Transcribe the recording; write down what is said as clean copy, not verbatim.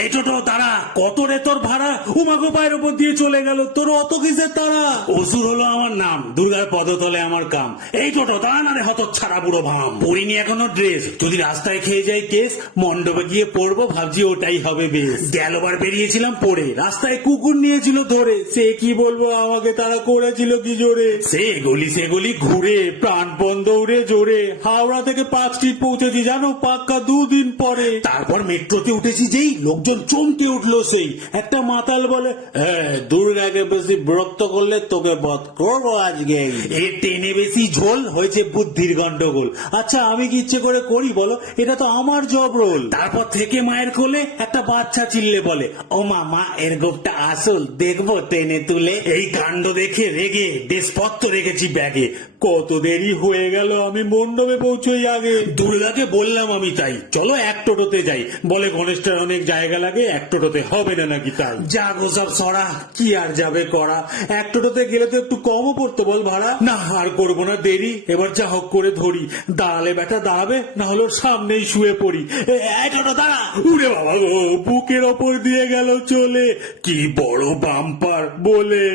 এই টোটো তারা, কত রে তোর ভাড়া? উমাগো পায়ের উপর দিয়ে চলে গেল, তোর অত কিসের তারা? অসুর হলো আমার নাম, দুর্গার পদতলে আমার কাম। এই টোটো তারা না রে, হত ছাড়া বুড়ো ভাম। পরিনি এখনো ড্রেস, যদি রাস্তায় খেয়ে যাই কেস, মণ্ডপে গিয়ে পড়বো, ভাবছি ওটাই হবে বেশ। গেলবার বেরিয়েছিলাম পড়ে, রাস্তায় কুকুর নিয়েছিল ধরে, সে কি বলবো আমাকে তারা করেছিল কি জোরে। সে গলি ঘুরে প্রাণপণ দৌড়ে জোরে, হাওড়া থেকে 5 স্ট্রিট পৌঁছেছি জানো, পাক্কা 2 দিন পরে। তারপর মেট্রোতে উঠেছি যেই, লোকজন চমকে উঠলো সেই। একটা মাতাল বলে, হ্যাঁ দুর্গাকে বেশি বিরক্ত করলে তোকে বধ করবো আজকে। এ টেনে বেশি ঝোল হয়েছে বুদ্ধির গন্ডগোল। আচ্ছা আমি কি ইচ্ছে করে করি বলো, এটা তো আমার জব রোল। তারপর থেকে মায়ের কোলে একটা বাচ্চা চিল্লে বলে, ও মামা এর গোপটা আসল, দেখবো টেনে তুলে। এই কাণ্ড দেখে রেগে ড্রেসপত্র রেখেছি ব্যাগে। কত দেরি হয়ে গেল, আমি মণ্ডপে পৌঁছই আগে। দুর্গাকে বললাম আমি তাই, চলো এক টোটোতে যাই। বলে গণেশটার অনেক জায়গা লাগে, এক টোটোতে হবে না নাকি তাই। যা গো সব সরা, কি আর যাবে করা। এক টোটোতে গেলে তো একটু কমও পড়তো বল ভাড়া। না আর করবো না দেরি, এবার যা হোক করে ধরি। দাঁড়ালে বেটা দাঁড়াবে, না হলে ওর সামনেই শুয়ে পড়ি। এই টোটো দাঁড়া। উড়ে বাবা গো, বুকের ওপর দিয়ে গেল চলে, কি বড় বাম্পার বলে।